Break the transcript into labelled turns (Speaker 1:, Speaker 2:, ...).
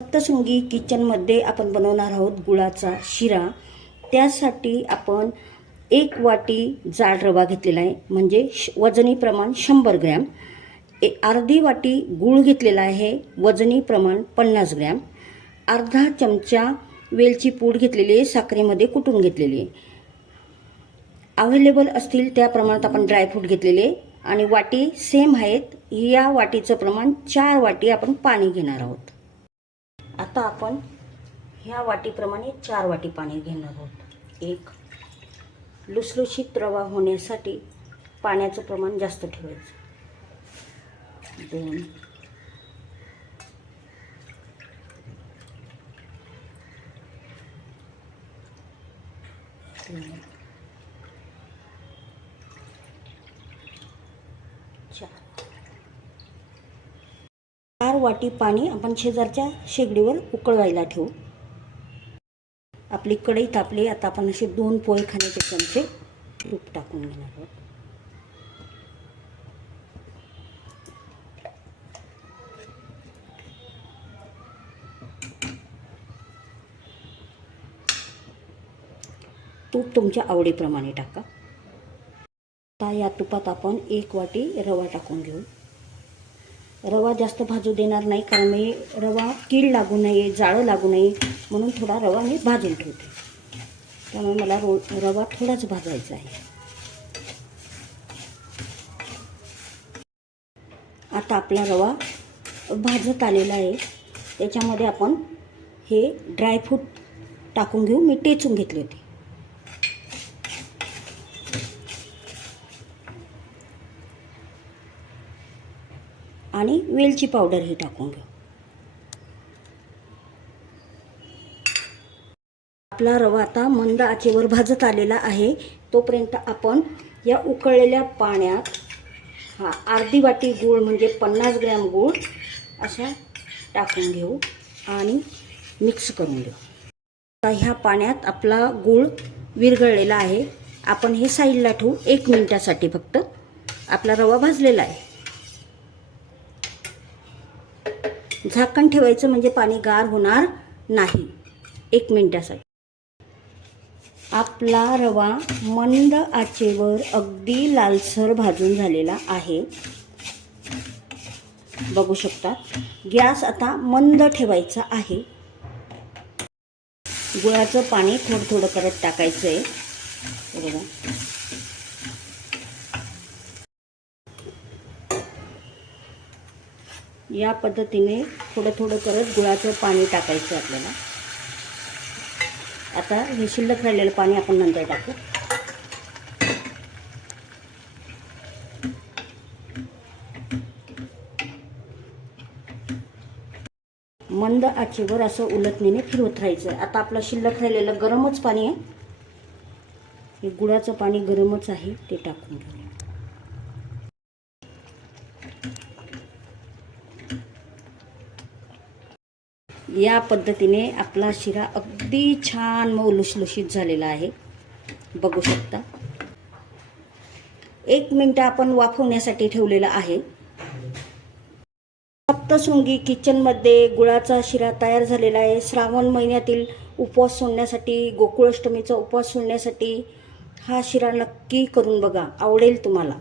Speaker 1: सप्तशृंगी किचनमध्ये आपण बनवणार आहोत गुळाचा शिरा. त्यासाठी आपण एक वाटी जाड रवा घेतलेला आहे म्हणजे श वजनी प्रमाण शंभर ग्रॅम. ए अर्धी वाटी गूळ घेतलेला आहे वजनी प्रमाण पन्नास ग्रॅम. अर्धा चमचा वेलची पूड घेतलेली आहे साखरेमध्ये कुटून घेतलेली आहे. अवेलेबल असतील त्या प्रमाणात आपण ड्रायफ्रूट घेतलेले आणि वाटी सेम आहेत या वाटीचं प्रमाण चार वाटी आपण पाणी घेणार आहोत. आता आपण ह्या वाटीप्रमाणे चार वाटी पाणी घेणार आहोत. एक लुसलुशीत रवा होण्यासाठी पाण्याचं प्रमाण जास्त ठेवायचं. दोन चार. वाटी पाणी आपण शेजारच्या शेगडीवर उकळवायला ठेवू. आपली कढई तापली आता आपण असे दोन पोहे खाण्याचे चमचे तूप टाकून घेणार आहोत. तूप तुमच्या आवडीप्रमाणे टाका. आता या तुपात आपण एक वाटी रवा टाकून घेऊ. रवा जास्त भाजू देणार नाही कारण मी रवा कीड लागू नये जाळं लागू नये म्हणून थोडा रवा मी भाजून ठेवते. त्यामुळे मला रो रवा थोडाच भाजायचा आहे. आता आपला रवा भाजत आलेला आहे. त्याच्यामध्ये आपण हे ड्रायफ्रूट टाकून घेऊ. मी टेचून घेतले होते. आणि वेलची पावडर ही टाकून घेऊ. आपला रवा आता मंद आचेवर भाजत आलेला आहे. तोपर्यंत आपण या उकळलेल्या पाण्यात हा अर्धी वाटी गूळ म्हणजे पन्नास ग्रॅम गूळ असा टाकून घेऊ आणि मिक्स करून घेऊ. आता ह्या पाण्यात आपला गूळ विरघळलेला आहे. आपण हे साईडला ठेवू. एक मिनटासाठी फक्त. आपला रवा भाजलेला आहे. झाकण ठेवायचं म्हणजे पाणी गार होणार नाही. एक मिनटासाठी. आपला रवा मंद आचेवर अगदी लालसर भाजून झालेला आहे. बघू शकता गॅस आता मंद ठेवायचा आहे. गुळाचं पाणी थोडं थोडं करत टाकायचं आहे बघा. या पद्धतीने थोडं थोडं करत गुळाचं पाणी टाकायचं आपल्याला. आता हे शिल्लक राहिलेलं पाणी आपण नंतर टाकू. मंद आचेवर असं उलटणीने फिरवत राहायचं. आता आपलं शिल्लक राहिलेलं गरमच पाणी आहे. हे गुळाचं पाणी गरमच आहे ते टाकून घेऊ या पद्धतीने आपला शिरा अगदी छान मऊ लुसलुशीत झालेला आहे. बघू शकता. एक मिनटं आपण वाफवण्यासाठी ठेवलेला आहे. सप्तशृंगी किचनमध्ये गुळाचा शिरा तयार झालेला आहे. श्रावण महिन्यातील उपवास सोडण्यासाठी गोकुळाष्टमीचा उपवास सोडण्यासाठी हा शिरा नक्की करून बघा. आवडेल तुम्हाला.